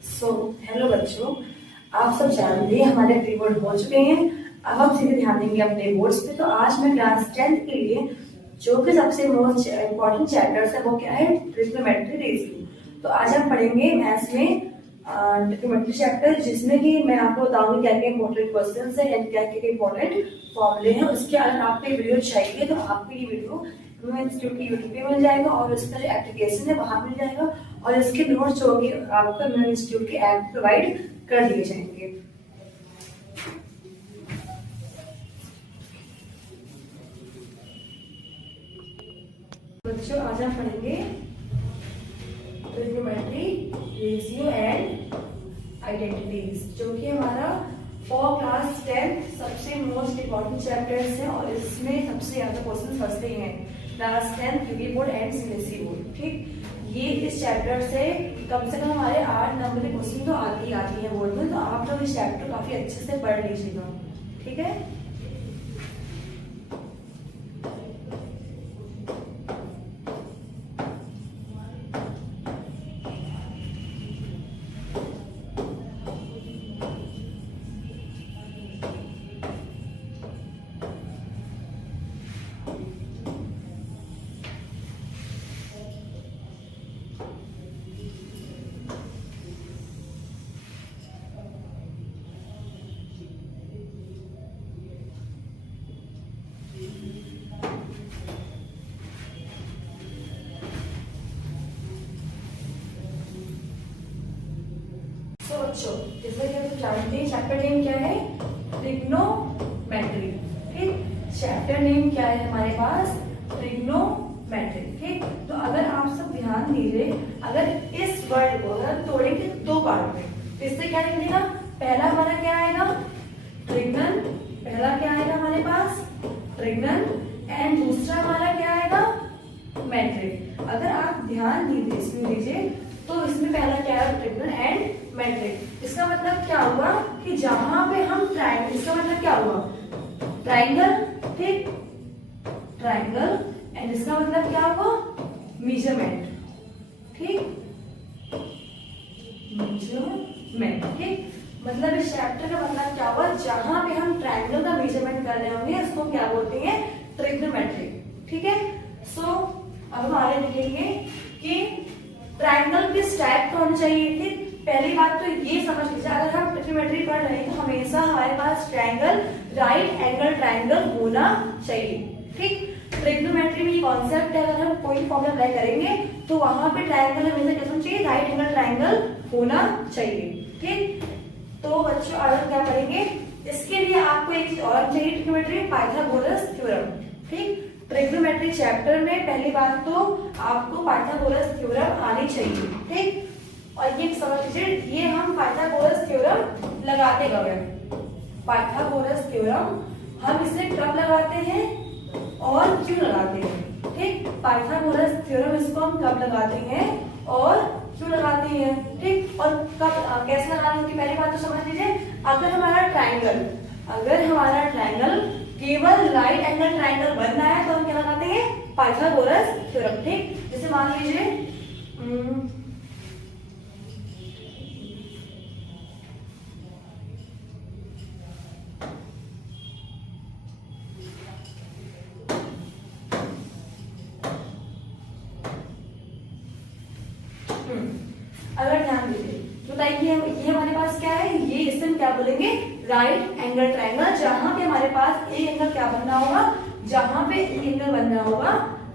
Hello बच्चों, आप सब जानते हैं हमारे प्री बोर्ड हो चुके हैं। अब हम सीधे ध्यान देंगे अपने बोर्ड्स पे। तो आज मैं क्लास 10th के लिए जो कि सबसे मोस्ट इम्पोर्टेंट चैप्टर्स है वो क्या है, ट्रिग्नोमेट्री रेशियो। तो आज हम पढ़ेंगे मैथ्स में ट्रिग्नोमेट्री चैप्टर, जिसमें कि मैं आपको बताऊंगी क्या क्या इंपॉर्टेंट क्वेश्चंस है एंड क्या क्या इंपॉर्टेंट फॉर्मूले हैं। उसके अगर आपको वीडियो चाहिए तो आपको ये वीडियो इंस्टीट्यूट की यूट्यूब पे मिल जाएगा और उसका जो एप्लीकेशन है वहां मिल जाएगा, और इसके नोट्स जो होंगे आपको इंस्टीट्यूट के ऐप प्रोवाइड कर दिए जाएंगे। बच्चों, आज हम पढ़ेंगे ट्रिग्नोमेट्री रेशियो एंड आइडेंटिटीज, जो कि हमारा फॉर क्लास 10 सबसे मोस्ट इम्पोर्टेंट चैप्टर्स हैं और इसमें सबसे ज्यादा क्वेश्चन फंसते हैं class 10 UP board and CBSE board. ठीक, ये इस चैप्टर से कम हमारे 8 नंबर के क्वेश्चन तो आती है बोर्ड में। तो आप लोग इस चैप्टर काफी अच्छे से पढ़ लीजिएगा, ठीक है। बच्चों, जैसे कि आप जानते हैं चैप्टर नेम क्या है, ट्रिग्नोमेट्री। ठीक, चैप्टर नेम क्या है हमारे पास, ट्रिग्नोमेट्री। ठीक, तो अगर आप सब ध्यान दीजिए, अगर इस वर्ड को अगर तोड़ेंगे दो पार्ट में, तो इससे क्या निकलेगा, पहला हमारा क्या आएगा, ट्रिग्नन। पहला क्या आएगा हमारे पास, ट्रिग्नन, एंड दूसरा हमारा क्या आएगा, मैट्रिक। अगर आप ध्यान दीजिए इसमें दीजिए, तो इसमें पहला क्या है, ट्रिग्नन एंड मैट्रिक। इसका मतलब क्या हुआ कि जहां पे हम ट्राइंगल, इसका मतलब क्या हुआ, ट्राइंगल। ठीक, ट्राइंगल, एंड इसका मतलब क्या हुआ, मेजरमेंट। ठीक, मेजरमेंट। ठीक, मतलब इस चैप्टर का मतलब क्या हुआ, जहां पे हम ट्राइंगल का मेजरमेंट कर रहे होंगे उसको क्या बोलते हैं, ट्रिग्नोमेट्री। ठीक है। सो अब हम आगे देखेंगे कि ट्राइंगल किस टाइप का होना चाहिए। ठीक, पहली बात तो ये समझ लीजिए, अगर हम ट्रिग्नोमेट्री पढ़ रहे हैं तो हमेशा हमारे पास ट्राइंगल राइट एंगल ट्राइंगल होना चाहिए। ठीक, ट्रिग्नोमेट्री में ये कॉन्सेप्ट है, अगर हम कोई फॉर्मूला अप्लाई करेंगे तो वहां पे ट्राइंगल हमेशा क्या होना चाहिए, राइट एंगल ट्राइंगल होना चाहिए। ठीक, तो बच्चों आगे क्या करेंगे, इसके लिए आपको एक चीज और चाहिए, ट्रिग्नोमेट्री पाइथागोरस थ्योरम। ठीक, ट्रिग्नोमेट्री चैप्टर में पहली बात तो आपको पाइथागोरस थ्योरम आनी चाहिए। ठीक, और ये समझ लीजिए, ये हम पाइथागोरस थ्योरम लगाते कब हैं, पाइथागोरस थ्योरम हम इसे कब लगाते हैं और क्यों लगाते हैं। ठीक, पाइथागोरस थ्योरम इसको हम कब लगाते हैं और क्यों लगाते हैं। ठीक, और कब कैसे लगानी होती है, पहली बात तो समझ लीजिए, अगर हमारा ट्राइंगल केवल राइट एंगल ट्राइंगल बन रहा है तो हम क्या लगाते हैं, पाइथागोरस थ्योरम। ठीक, जैसे मान लीजिए अगर ध्यान दीजिए तो बताइए, ये हमारे पास क्या है, ये इसे हम क्या बोलेंगे, राइट एंगल ट्राइंगल। जहां पे हमारे पास ए एंगल क्या बनना होगा, जहां पे ए एंगल बनना होगा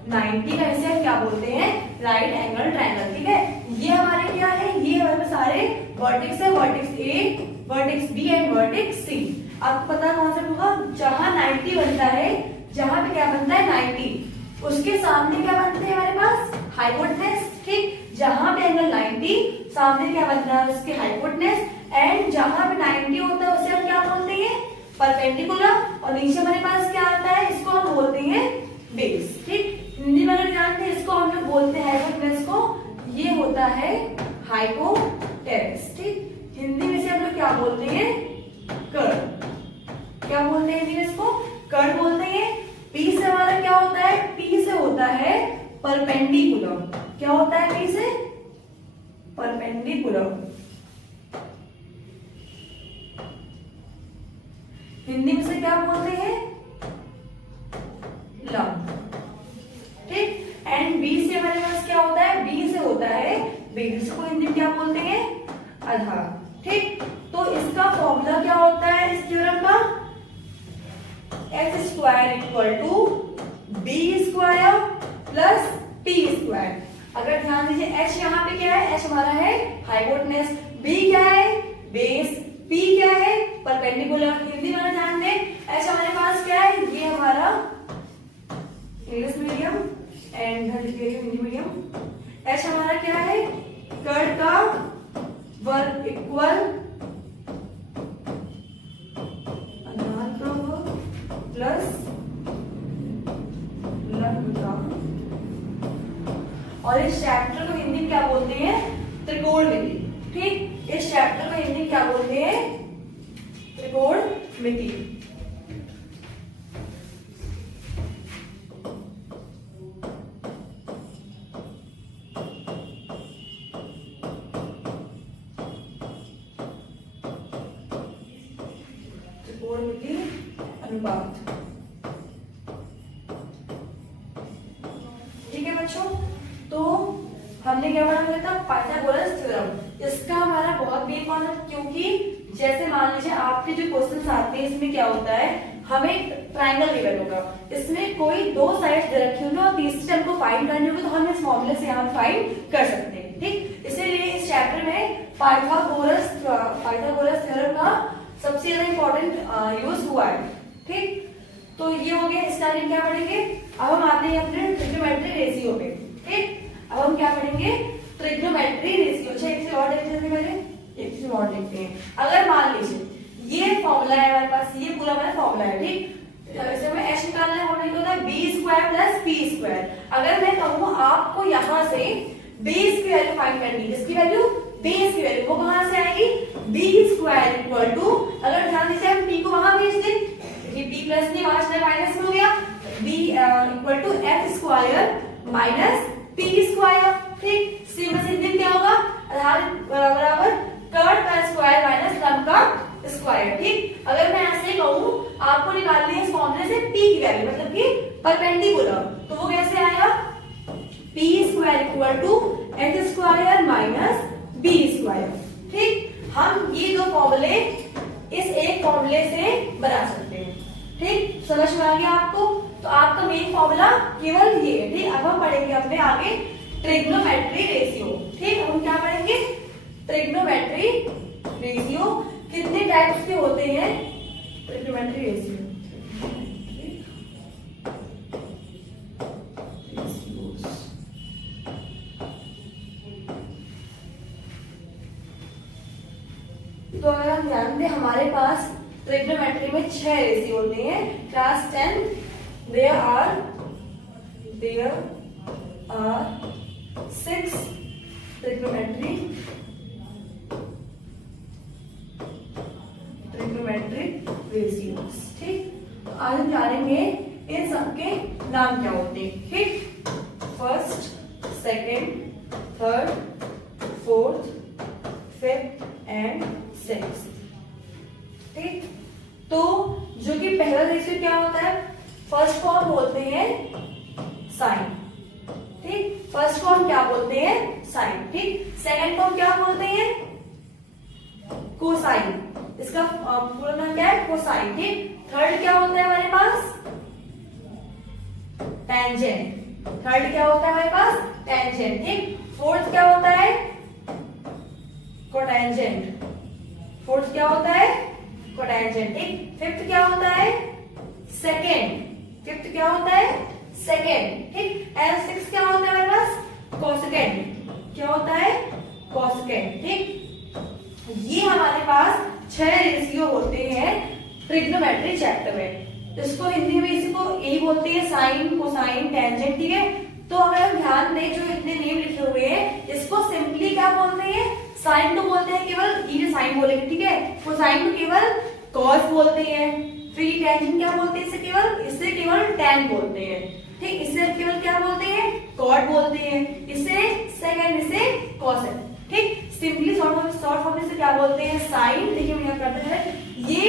90 का, इसे हम क्या बोलते हैं, राइट एंगल ट्राइंगल। ठीक है, ये हमारे क्या है, ये हमारे सारे वर्टेक्स है, vertex A, vertex B and vertex C. आपको पता कौन सा होगा, जहां 90 बनता है, जहां पे क्या बनता है 90, उसके सामने क्या बनते हैं हमारे पास, हाइपोटेनस। ठीक, जहां पे एंगल 90 सामने क्या बनता है उसके हाइपोटेनस, एंड जहां पे 90 होता है उसे हम क्या बोलते हैं, परपेंडिकुलर, और नीचे हमारे पास क्या आता है, इसको हम बोलते हैं बेस। ठीक, हिंदी में अगर जानते हैं इसको हम लोग बोलते हैं हाइपोटेनस को, ये होता है हाइपोटेनस। ठीक, हिंदी में से हम लोग क्या बोलते हैं, कर्ड। क्या बोलते हैं हिंदी में इसको, कर्ड बोलते हैं। पी से हमारा क्या होता है, पी से होता है परपेंडिकुलर। क्या होता है पी से, परपेंडिकुलर। हिंदी में से क्या बोलते हैं, लंब, ठीक। एंड बी से हमारे पास क्या होता है, बी से होता है बेस को हिंदी में क्या बोलते हैं, आधार, ठीक। तो इसका फॉर्मूला क्या होता है इस थ्योरम का, x square equal to b square plus t square. अगर ध्यान दीजिए एच यहाँ पे क्या है, एच हमारा है हाइपोटेनस, बी क्या है बेस, पी क्या है परपेंडिकुलर। हिंदी वाला ध्यान दें, एच हमारे पास क्या है, ये हमारा English medium and Hindi medium. H हमारा क्या है, कर्ड का वर्ग इक्वल प्लस लंब का, और इस चैप्टर को हिंदी में क्या बोलते हैं, त्रिकोणमिति, ठीक। इस चैप्टर को हिंदी में क्या बोलते हैं, त्रिकोणमिति। त्रिकोणमिति अनुपात, ठीक है बच्चों। तो हमने क्या पढ़ा था, पाइथागोरस थ्योरम। इसका हमारा बहुत मेन कॉन्सेप्ट, क्योंकि जैसे मान लीजिए आपके जो क्वेश्चंस आते हैं इसमें क्या होता है, हमें ट्रायंगल गिवन होगा, इसमें कोई दो साइड्स दे रखी होंगी और तीसरी हमको फाइंड करनी होगी, तो हम इस फॉर्मूले से यहाँ फाइंड कर सकते हैं, ठीक। इसीलिए इस चैप्टर में पाइथागोरस थ्योरम का सबसे ज्यादा इंपॉर्टेंट यूज हुआ है, ठीक। तो ये हो गया, स्टार्टिंग क्या पढ़ेंगे, अब हम आते हैं अपने ट्रिग्नोमेट्री रेशियो पे, ठीक। अब हम क्या पढ़ेंगे, ट्रिग्नोमेट्री रेशियो। अच्छा एक से और देखते हैं। अगर मान लीजिए ये फॉर्मूला है हमारे पास, ये पूरा हमारा फॉर्मूला है, ठीक। इसे हमें एच निकालना है, फॉर्मूला क्या होता है, b square plus p square. अगर मैं कहूँ आपको यहाँ से बेस की वैल्यू फाइंड करनी है, जिसकी वैल्यू बेस की वैल्यू वो कहां से आएगी, बी स्क्वायर इक्वल टू, अगर ध्यान दीजिए हम टी को वहां भेज दें, बी प्लस नहीं वहां से माइनस में हो गया, b equal to f square minus p square, ठीक। सिंपल क्या होगा, आधार बराबर कर्ड का स्क्वायर माइनस लंब का स्क्वायर, ठीक। अगर मैं ऐसे कहूँ आपको निकालनी है इस फॉर्मूले से पी की वैल्यू, मतलब कि परपेंडिकुलर, तो वो कैसे आएगा, p square equal to h square minus b square, ठीक। हम ये दो फॉर्मूले इस एक फॉर्मूले से बना सकते हैं, ठीक। समझ में आ गया आपको, तो आपका मेन फॉर्मूला केवल ये है, ठीक। अब हम पढ़ेंगे अपने आगे ट्रिग्नोमेट्री रेशियो, ठीक। अब हम क्या पढ़ेंगे, ट्रिग्नोमेट्री रेशियो कितने टाइप्स के होते हैं, ट्रिग्नोमेट्री रेशियो तो अगर हम ध्यान दें हमारे पास ट्रिग्नोमेट्री में 6 रेशियो होते हैं। Class 10 there are 6 trigonometry ratios, ठीक। तो आज हम जानेंगे इन सबके नाम क्या होते हैं, ठीक। First, second, third, fourth, fifth and sixth, ठीक। तो जो कि पहला रेशियो क्या होता है, फर्स्ट को हम बोलते हैं साइन, ठीक। फर्स्ट को हम क्या बोलते हैं, साइन, ठीक। सेकंड को हम क्या बोलते हैं, कोसाइन, इसका पूरा नाम क्या है, कोसाइन, ठीक। थर्ड क्या होता है हमारे पास, टेंजेंट, थर्ड क्या होता है हमारे पास, टेंजेंट, ठीक। फोर्थ क्या होता है, कोटेंजेंट, फोर्थ क्या होता है, कोटेंजेंट, ठीक। फिफ्थ क्या होता है, सेकेंड, फिफ्थ क्या होता है, सेकेंड, ठीक। एंड सिक्स क्या होता है हमारे पास, कोसेकेंड, क्या होता है, कोसेकेंड, ठीक। ये हमारे पास 6 रेशियो होते हैं ट्रिग्नोमेट्री चैप्टर में। इसको हिंदी में इसी को यही बोलते हैं, साइन, कोसाइन, टेंजेंट, ठीक है। तो अगर हम ध्यान दें जो इतने नेम लिखे हुए हैं, इसको सिंपली क्या बोलते हैं, साइन को बोलते हैं केवल ये साइन बोलेंगे, ठीक है। कोसाइन को केवल कॉस बोलते हैं, फिर टेंजेंट क्या बोलते हैं, इससे केवल टेन बोलते हैं, ठीक। इससे केवल क्या बोलते हैं, कॉट बोलते हैं, इसे सेकंड, इसे कॉसेक, ठीक। सिंपली शॉर्ट फॉर्म से क्या बोलते हैं, साइन, देखिए हम यहाँ करते हैं, ये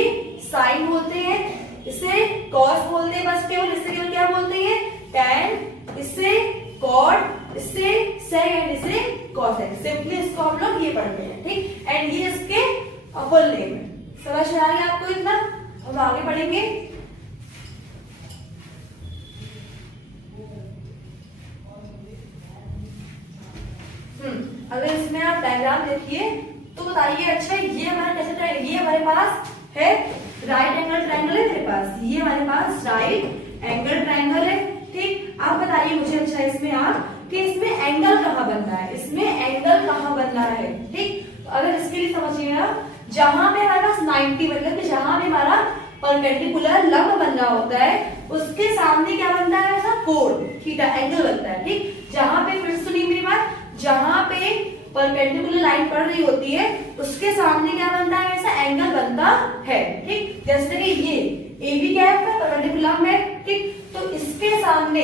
साइन बोलते हैं, इसे कॉस बोलते हैं, बस केवल इससे केवल क्या बोलते हैं टैन, इससे कॉट, इससे सेक एंड इससे कॉसेक। सिंपली इसको हम लोग ये पढ़ते हैं, ठीक। एंड ये इसके फुल नेम है। समझ में आ गया आपको इतना? हम आगे पढ़ेंगे। अगर इसमें आप डायग्राम देखिए तो बताइए, अच्छा ये हमारा कैसे, ये हमारे पास है राइट एंगल ट्रायंगल है मेरे पास, ये हमारे पास राइट एंगल ट्रायंगल है, ठीक। आप बताइए मुझे, अच्छा इसमें आप कि इसमें एंगल कहाँ बन रहा है, इसमें एंगल कहाँ बन रहा है, ठीक। अगर इसके लिए समझिएगा, जहां पे हमारे पास 90 मतलब कि जहां पे हमारा परपेंडिकुलर लंब बन रहा होता है उसके सामने क्या बनता है, ऐसा कोण थीटा एंगल बनता है, ठीक। जहां पे, फिर सुनिए मेरी बात, जहां पे परपेंडिकुलर लाइन पड़ रही होती है उसके सामने क्या बनता है, ऐसा एंगल बनता है, ठीक। जैसे कि ये AB क्या है, परपेंडिकुलर में, ठीक। तो इसके सामने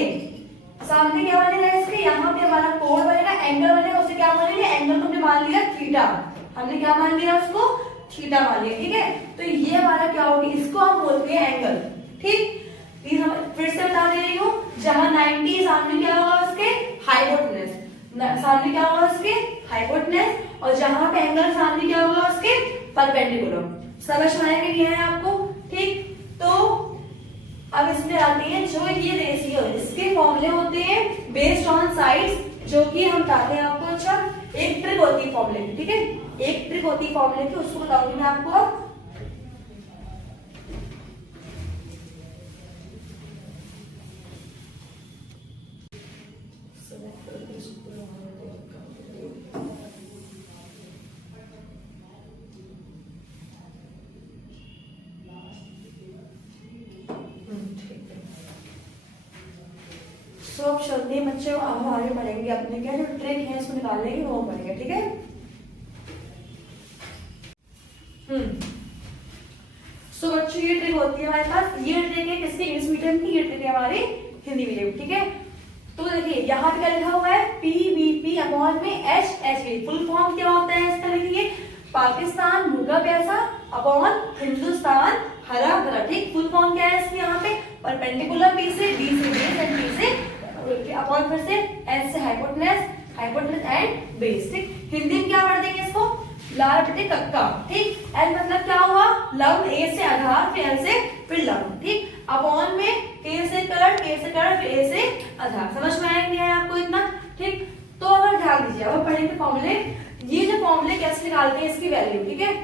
क्या बनेगा, इसके यहाँ पे हमारा कोण बनेगा, एंगल बनेगा, उसे क्या बोलेंगे, एंगल को हमने मान लिया थीटा, हमने क्या मान लिया उसको थीटा मान लिया, ठीक है। तो ये हमारा क्या होगी, इसको हम बोलते हैं एंगल, ठीक। फिर से बता दे रही हूँ, जहां 90 सामने क्या होगा उसके हाइपोटेनस, सामने क्या होगा उसके हाइपोटेनस, और जहां पे एंगल सामने क्या होगा उसके परपेंडिकुलर। समझ में आएगा नहीं है आपको, ठीक। तो अब इसमें आते हैं जो ये रेशियो, इसके फॉर्मूले होते हैं बेस्ड ऑन साइड्स, जो कि हम बताते हैं आपको। अच्छा, एक ट्रिक होती है फॉर्मूले की, ठीक है, एक ट्रिक होती है फॉर्मूले की, उसको बताऊंगी मैं आपको। तो अब चलते हैं बच्चों, अब हम आगे बढ़ेंगे, अपने क्या जो ट्रिक है इसको निकालने की वो पढ़ेंगे, ठीक है। सो बच्चों ये ट्रिक होती है हमारे पास, ये ट्रिक है किसके, इंग्लिश मीडियम की, ये ट्रिक है हमारी हिंदी मीडियम, ठीक है। तो देखिए यहाँ पे क्या लिखा हुआ है, PVP अपॉन में HHV, फुल फॉर्म क्या होता है इसका, लिखिए पाकिस्तान भूखा प्यासा अपॉन हिंदुस्तान हरा भरा, ठीक। फुल फॉर्म क्या है इसकी, यहाँ पे परपेंडिकुलर P से D से बेस एंड P से अपॉन, फिर से S से हाइपोटेनस एंड बेस, ठीक। हिंदी में क्या पढ़ देंगे इसको, लाल बटे कक्का, ठीक। L मतलब क्या हुआ, लंब, A से आधार, फिर L से फिर लंब, ठीक। अपॉन में K से कलर, फिर A से आधार। समझ में आया नहीं है आपको इतना, ठीक। तो अगर ध्यान दीजिए, अब पढ़ेंगे फॉर्मूले, ये जो फॉर्मूले कैसे निकालते हैं इसकी वैल्यू, ठीक है।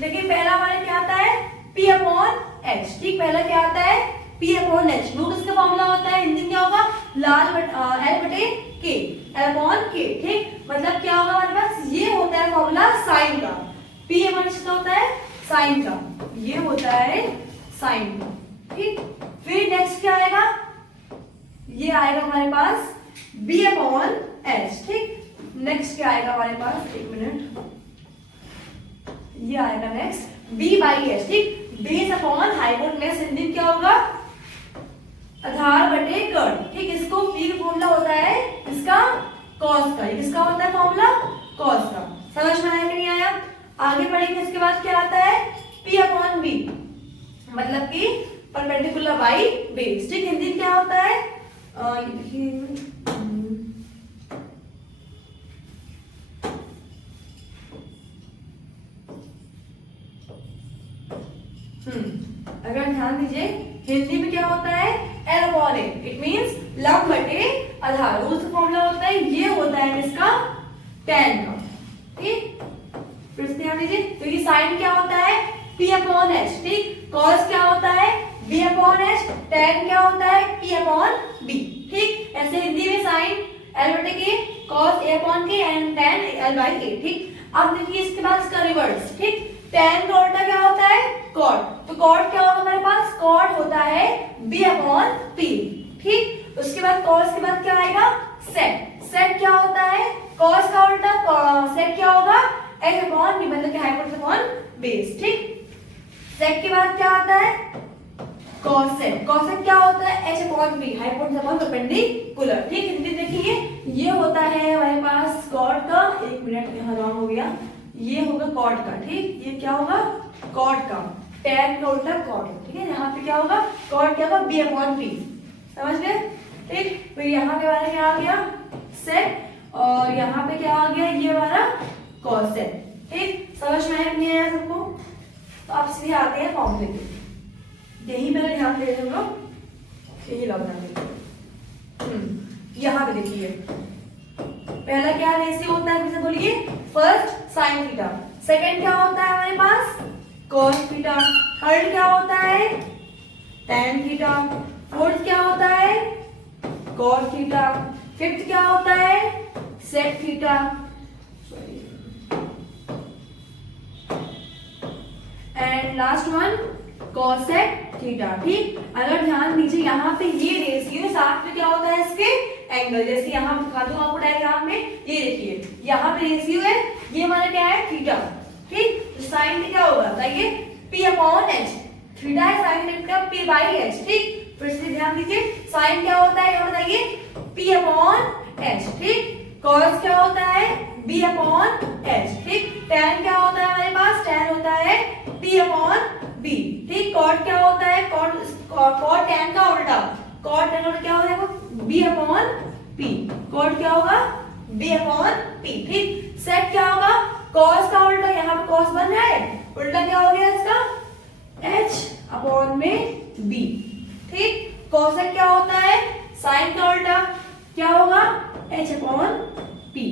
देखिए पहला हमारा क्या आता है, P अपॉन H, ठीक। पहला क्या आता है, P अपॉन H, रूट इसका फॉर्मूला होता है, हिंदी में क्या होगा, L बटे K, L अपॉन K, ठीक। मतलब क्या होगा हमारे पास, ये होता है फॉर्मूला साइन का, P अपॉन H होता है साइन का, ये होता है साइन का, ठीक। फिर नेक्स्ट क्या आएगा, ये आएगा हमारे पास B अपॉन H, ठीक। नेक्स्ट क्या आएगा हमारे पास, एक मिनट, ये आएगा नेक्स्ट B बाई H, ठीक। बेस अपॉन हाइपोटेनस, हिंदी में क्या होगा, आधार बटे कर्ण, ठीक। इसको P का फॉर्मूला होता है इसका कॉस का, किसका होता है फॉर्मूला, कॉस का। समझ में आया कि नहीं आया? आगे बढ़ेंगे, इसके बाद क्या आता है, P अपॉन B, मतलब कि परपेंडिकुलर बाई बेस, ठीक। हिंदी में क्या होता है, अगर ध्यान दीजिए हिंदी में क्या होता है, L upon A, it means लंब बटे आधार, उसका फॉर्मूला होता है, ये होता है इसका tan का, ठीक। फिर से ध्यान दीजिए, तो ये साइन क्या होता है, P अपॉन H, ठीक। cos क्या होता है, B अपॉन H, tan क्या होता है, P अपॉन B, ठीक। ऐसे हिंदी में साइन L बटे K, cos A upon K and tan L by A, ठीक। अब देखिए इसके बाद इसका रिवर्स, ठीक। tan का उल्टा क्या होता है, cot, तो cot क्या होगा हमारे पास, cot होता है B अपॉन P, ठीक। उसके बाद cos के बाद क्या आएगा, sec, sec क्या होता है, cos का उल्टा sec क्या होगा, H अपॉन B, मतलब कि हाइपोटेनस अपॉन बेस, ठीक। sec के बाद क्या आता है, cosec, cosec क्या होता है, H upon B, hypotenuse upon perpendicular, ठीक। हिंदी देखिए ये होता है हमारे पास cot का, एक मिनट यहाँ रॉन्ग हो गया, ये होगा कॉट का, ठीक। ये क्या होगा, कॉट का, tan का उल्टा cot, ठीक है। यहाँ पे क्या होगा, cot क्या होगा, b अपॉन p, समझ गए, ठीक। फिर यहाँ पे हमारा क्या आ गया, sec, और यहाँ पे क्या आ गया, ये हमारा cosec, ठीक। समझ में आया नहीं आया सबको? तो अब सीधे आते हैं फॉर्मूले पे, यही मेरा ध्यान दे रहे हम लोग, यही लगना है। यहाँ पे देखिए, पहला क्या रेशियो होता है, किसे बोलिए, फर्स्ट साइन थीटा, सेकंड क्या होता है हमारे पास, कॉस थीटा, थर्ड क्या होता है, टैन थीटा, फोर्थ क्या होता है, कॉस थीटा, फिफ्थ क्या होता है, sec theta, and last one cosec theta, ठीक। अगर ध्यान दीजिए यहाँ पे ये रेशियो साथ में क्या होता है इसके एंगल, जैसे यहाँ दिखा दूं आपको डायग्राम में, ये देखिए यहाँ पे रेशियो है, ये हमारा क्या है, थीटा, ठीक। तो साइन थीटा होगा, बताइए, p अपॉन h, थीटा है sine theta p by h, ठीक। फिर से ध्यान दीजिए, साइन क्या होता है यहाँ बताइए, p अपॉन h, ठीक। कॉस क्या होता है, b अपॉन h, ठीक। टैन क्या होता है हमारे पास, टैन होता है p अपॉन b, ठीक। कॉट क्या होता है, कॉट टैन का उल्टा, कॉट टैन उल्टा क्या होता है, b अपॉन p, कॉट क्या होगा, b अपॉन p, ठीक। सेक क्या होगा, कॉस का उल्टा, यहाँ पे कॉस बन रहा है, उल्टा क्या हो गया इसका, h अपॉन में b, ठीक। कोसेक क्या होता है, साइन का उल्टा, क्या होगा, h अपॉन p।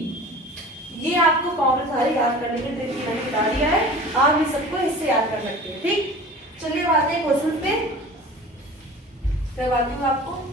ये आपको फॉर्मूला सारे याद करने के लिए मैंने बता दिया है, आप ये सबको इससे याद कर सकते हैं, ठीक। चलिए अब आते हैं क्वेश्चन पे, करवाती हूँ आपको।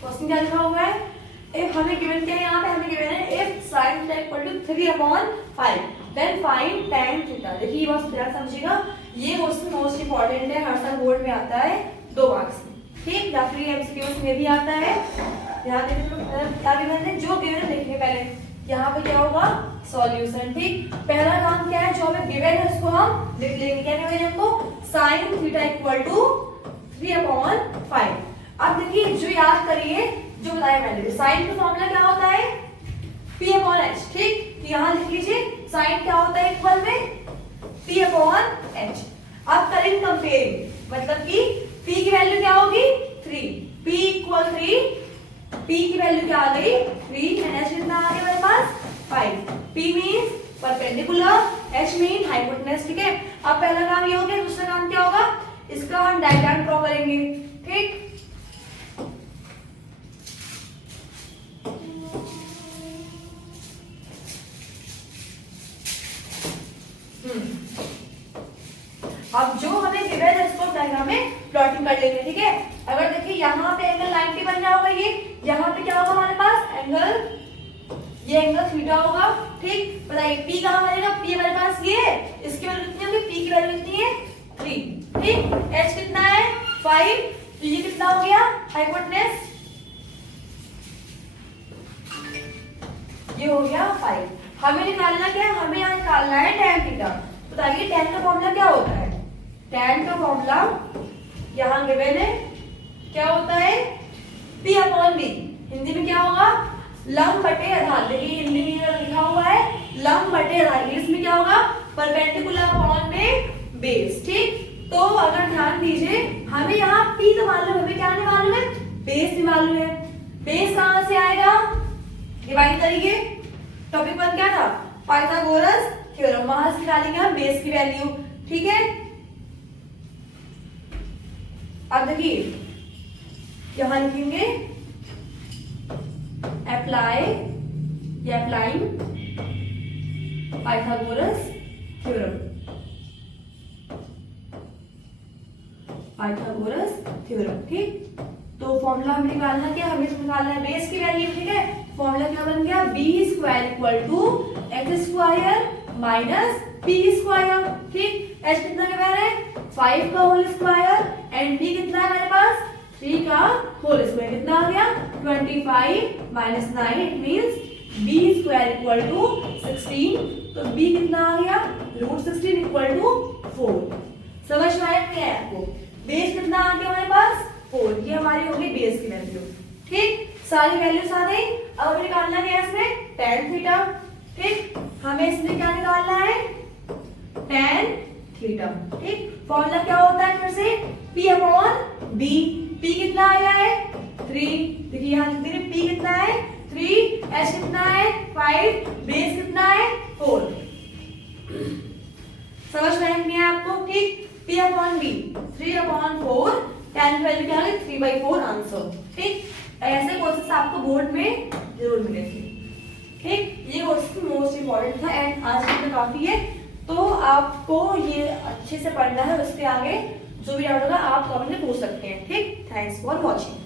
क्वेश्चन क्या लिखा हुआ है, इफ हमें गिवन क्या है, यहाँ पे हमें गिवन है if sin theta equal to 3/5 then find tan theta. देखिए ये बात ध्यान समझिएगा, ये क्वेश्चन मोस्ट इंपॉर्टेंट है, हर साल बोर्ड में आता है 2 मार्क्स में, ठीक, या फिर एमसीक्यूज में भी आता है। ध्यान देखिए क्या गिवन है, जो गिवन है देखिए पहले, यहाँ पे क्या होगा, सॉल्यूशन, ठीक। पहला काम क्या है, जो हमें गिवन है उसको हम लिख लेंगे, क्या गिवन है हमको, sin थीटा इक्वल टू 3/5। अब देखिए जो याद करिए, जो बताया मैंने, साइन का फॉर्मूला क्या होता है, p अपॉन h, ठीक। तो यहाँ लिख लीजिए साइन क्या होता है इक्वल में p अपॉन h। अब करेंगे कंपेयरिंग, मतलब कि p की वैल्यू क्या होगी, 3, p इक्वल 3, p की वैल्यू क्या आ गई, 3, एंड h कितना आ गया हमारे पास, 5। p means perpendicular, h mean hypotenuse, ठीक है। अब पहला काम ये हो गया, दूसरा काम क्या होगा, इसका हम डायग्राम ड्रॉ करेंगे, ठीक। अब जो हमें गिवन है इसको डायग्राम में प्लॉटिंग कर लेंगे, ठीक है। अगर देखिए यहाँ पे एंगल 90 बन रहा होगा, ये यहाँ पे क्या होगा हमारे पास एंगल, ये एंगल थीटा होगा, ठीक। बताइए p कहाँ बनेगा, p हमारे पास ये है, इसकी वैल्यू कितनी होगी, p की वैल्यू कितनी है, 3, ठीक। h कितना है, 5, तो ये कितना हो गया, हाइपोटेनस, ये हो गया 5। हमें निकालना क्या है, हमें यहाँ निकालना है tan थीटा। बताइए tan का फॉर्मूला क्या होता है, tan का फॉर्मूला यहाँ गिवन है, क्या होता है, p अपॉन b, हिंदी में क्या होगा, लंब बटे आधार। देखिए हिंदी में लिखा हुआ है लंब बटे आधार, इंग्लिश में क्या होगा, परपेंडिकुलर अपॉन में बेस, ठीक। तो अगर ध्यान दीजिए, हमें यहाँ p तो मालूम है, हमें क्या नहीं मालूम है, बेस भी मालूम है। बेस कहाँ से आएगा, डिवाइड करिए, टॉपिक वन क्या था, पाइथागोरस थ्योरम, वहां से निकालेंगे हम बेस की वैल्यू, ठीक है। अब देखिए यहां लिखेंगे अप्लाइंग पाइथागोरस थ्योरम, ठीक। तो फॉर्मूला हमें निकालना क्या, हमें निकालना है बेस की वैल्यू, ठीक है। फॉर्मूला क्या बन गया, b² equal to x² minus p², ठीक। h कितना गिवन है, 5 का होल स्क्वायर एंड b कितना है हमारे पास 3 का होल स्क्वायर, कितना आ गया 25 minus 9 it means b square equal to 16, तो b कितना आ गया रूट 16 इक्वल टू 4। समझ में आया क्या है आपको? बेस कितना आ गया हमारे पास 4, ये हमारी होगी बेस की वैल्यू। ठीक, सारी वैल्यूज आ गई। अब हमें निकालना है इसमें tan थीटा। ठीक, हमें इसमें क्या निकालना है tan थीटा। ठीक, फॉर्मूला क्या होता है फिर से p अपॉन b। p कितना आया है 3, देखिए यहाँ लिख दीजिए p कितना है 3, h कितना है 5, बेस कितना है 4। समझ में नहीं है आपको? ठीक, p upon b 3 upon 4, tan value क्या है 3/4 आंसर। ठीक, ऐसे क्वेश्चंस आपको बोर्ड में जरूर मिलेंगे। ठीक, ये क्वेश्चन मोस्ट इंपॉर्टेंट था एंड आज में काफी है, तो आपको ये अच्छे से पढ़ना है। उसके आगे जो भी डाउट होगा आप कमेंट में पूछ सकते हैं। ठीक, थैंक्स फॉर वॉचिंग।